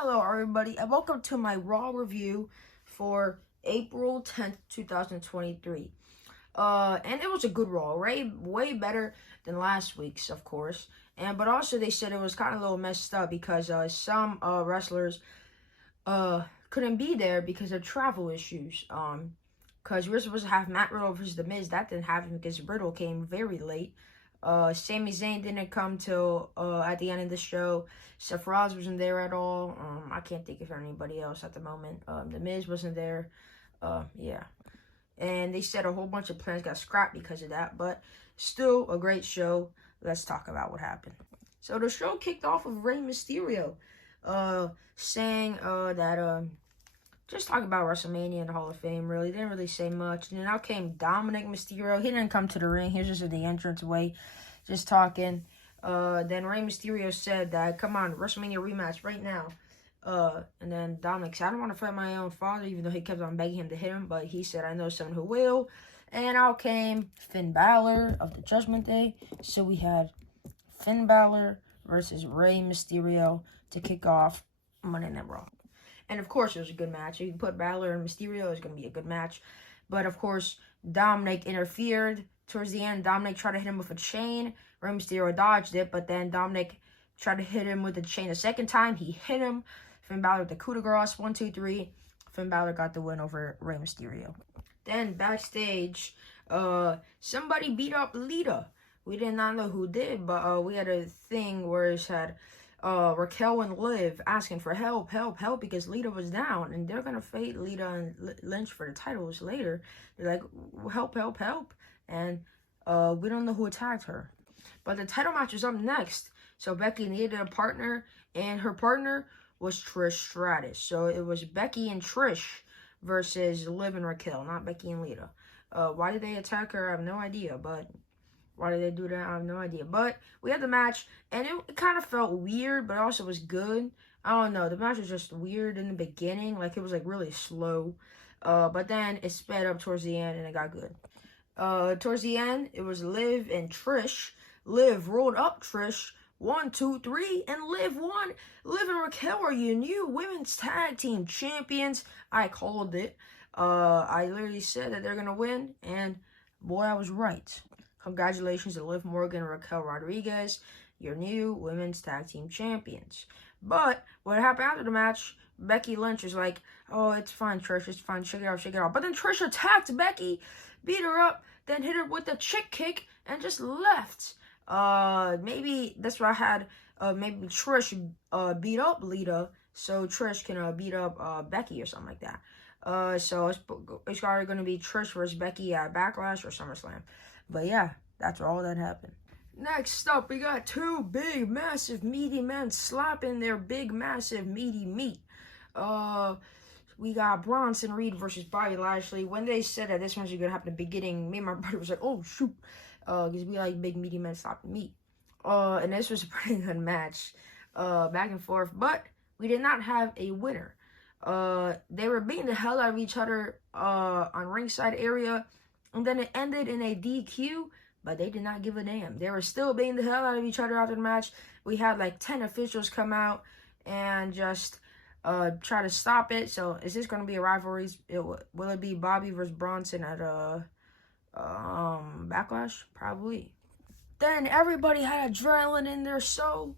Hello everybody and welcome to my Raw review for April 10th, 2023. And it was a good Raw, right? Way better than last week's, of course. But also they said it was kind of a little messed up because some wrestlers couldn't be there because of travel issues. Because we were supposed to have Matt Riddle versus The Miz. That didn't happen because Riddle came very late. Sami Zayn didn't come till at the end of the show. Seth Rollins wasn't there at all. I can't think of anybody else at the moment. The Miz wasn't there. Yeah. And they said a whole bunch of plans got scrapped because of that, but still a great show. Let's talk about what happened. So the show kicked off with Rey Mysterio saying that just talk about WrestleMania and the Hall of Fame, really. Didn't really say much. And then out came Dominic Mysterio. He didn't come to the ring. He was just at the entrance way, just talking. Then Rey Mysterio said that, come on, WrestleMania rematch right now. And then Dominic said, I don't want to fight my own father, even though he kept on begging him to hit him. But he said, I know someone who will. And out came Finn Balor of the Judgment Day. So we had Finn Balor versus Rey Mysterio to kick off Monday Night Raw. And, of course, it was a good match. You can put Balor and Mysterio, it was going to be a good match. But, of course, Dominic interfered. Towards the end, Dominic tried to hit him with a chain. Rey Mysterio dodged it, but then Dominic tried to hit him with the chain a second time. He hit him. Finn Balor with the coup de grace, 1, 2, 3. Finn Balor got the win over Rey Mysterio. Then, backstage, somebody beat up Lita. We did not know who did, but we had a thing where it said Raquel and Liv asking for help, because Lita was down, and they're gonna fight Lita and Lynch for the titles later. They're like, help, and we don't know who attacked her. But the title match was up next, so Becky needed a partner, and her partner was Trish Stratus. So it was Becky and Trish versus Liv and Raquel, not Becky and Lita. Why did they attack her? I have no idea, but why did they do that? I have no idea. But we had the match, and it kind of felt weird, but also was good. I don't know. The match was just weird in the beginning. Like, it was, like, really slow. But then it sped up towards the end, and it got good. Towards the end, it was Liv and Trish. Liv rolled up Trish. 1, 2, 3, and Liv won. Liv and Raquel are your new women's tag team champions. I called it. I literally said that they're going to win, and boy, I was right. Congratulations to Liv Morgan and Raquel Rodriguez, your new women's tag team champions. But what happened after the match, Becky Lynch was like, oh, it's fine, Trish, it's fine, shake it off. But then Trish attacked Becky, beat her up, then hit her with the chick kick, and just left. Maybe that's why I had, maybe Trish beat up Lita, so Trish can beat up Becky or something like that. So it's either going to be Trish versus Becky at Backlash or SummerSlam. But yeah, that's all that happened. Next up, we got two big, massive, meaty men slapping their big, massive, meaty meat. We got Bronson Reed versus Bobby Lashley. When they said that this match was going to happen at the beginning, me and my brother was like, oh, shoot. Because we like big, meaty men slapping meat. And this was a pretty good match. Back and forth. But we did not have a winner. They were beating the hell out of each other on ringside area. And then it ended in a DQ, but they did not give a damn. They were still beating the hell out of each other after the match. We had like 10 officials come out and just try to stop it. So is this going to be a rivalry? Will it be Bobby versus Bronson at Backlash? Probably. Then everybody had adrenaline in their soul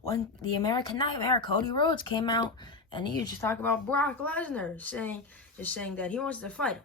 when the American Nightmare, Cody Rhodes, came out, and he just talked about Brock Lesnar, saying that he wants to fight him.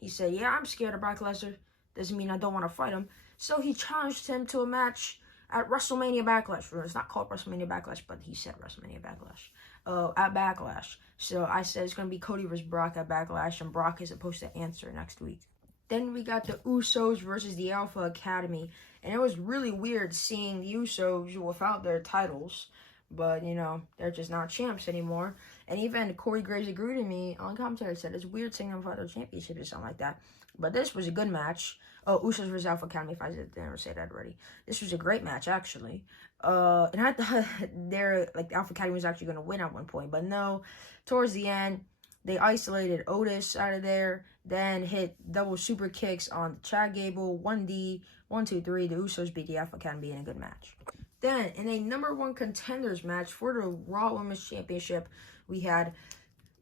He said, yeah, I'm scared of Brock Lesnar. Doesn't mean I don't want to fight him. So he challenged him to a match at WrestleMania Backlash. It's not called WrestleMania Backlash, but he said WrestleMania Backlash. At Backlash. So I said it's going to be Cody versus Brock at Backlash, and Brock is supposed to answer next week. Then we got the Usos versus the Alpha Academy. And it was really weird seeing the Usos without their titles. But, you know, they're just not champs anymore. And even Corey Graves agreed with me on commentary, said it's weird seeing them fight their championship or something like that. But this was a good match. Oh, Usos vs. Alpha Academy, if I didn't say that already. This was a great match, actually. And I thought the Alpha Academy was actually going to win at one point. But no, towards the end, they isolated Otis out of there. Then hit double super kicks on Chad Gable, 1D, 1, 2, 3. The Usos beat the Alpha Academy in a good match. Then, in a #1 contenders match for the Raw Women's Championship, we had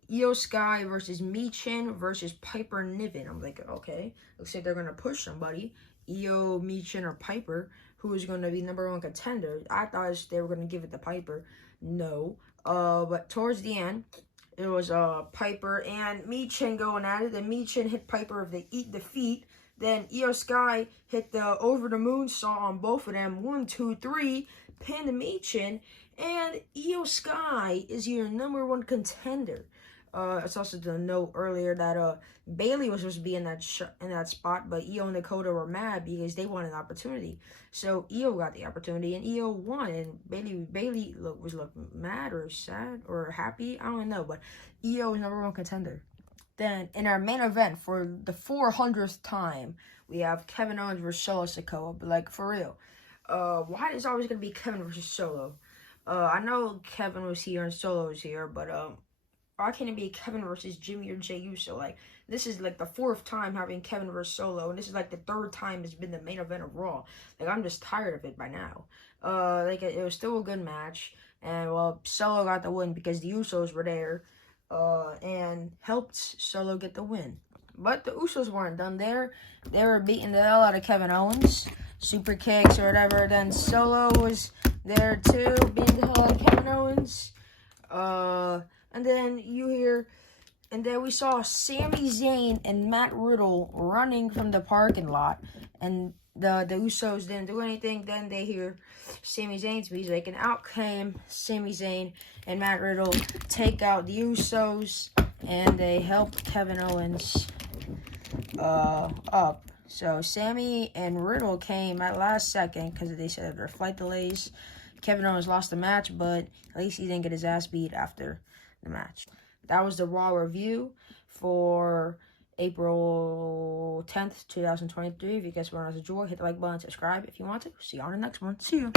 Io Sky versus Michin versus Piper Niven. I'm like, okay, looks like they're going to push somebody. Io, Michin, or Piper, who is going to be #1 contender. I thought they were going to give it to Piper. No. But towards the end, it was Piper and Michin going at it. And Michin hit Piper if they eat the feet. Then Io Sky hit the over the moon saw on both of them. 1, 2, 3. Pinned Michin. And Io Sky is your #1 contender. It's also to note earlier that Bailey was supposed to be in that spot, but Io and Dakota were mad because they wanted an opportunity. So Io got the opportunity, and Io won. And Bailey was mad or sad or happy, I don't know. But Io is #1 contender. Then in our main event for the 400th time, we have Kevin Owens versus Solo Sikoa. But like for real, why is it always gonna be Kevin versus Solo? I know Kevin was here and Solo was here, but why can't it be Kevin versus Jimmy or Jey Uso? Like, this is like the 4th time having Kevin versus Solo, and this is like the 3rd time it's been the main event of Raw. Like, I'm just tired of it by now. Like, it was still a good match, and well, Solo got the win because the Usos were there, and helped Solo get the win. But the Usos weren't done there. They were beating the hell out of Kevin Owens, super kicks or whatever. Then Solo was there too, beating the hell out of Kevin Owens. And then we saw Sami Zayn and Matt Riddle running from the parking lot, and the Usos didn't do anything. Then they hear Sami Zayn's music, and out came Sami Zayn and Matt Riddle take out the Usos, and they helped Kevin Owens up. So Sami and Riddle came at last second because they said there were flight delays. Kevin Owens lost the match, but at least he didn't get his ass beat after the match. That was the Raw review for April 10th, 2023. If you guys want to enjoy, hit the like button, subscribe if you want to. See you on the next one. See you.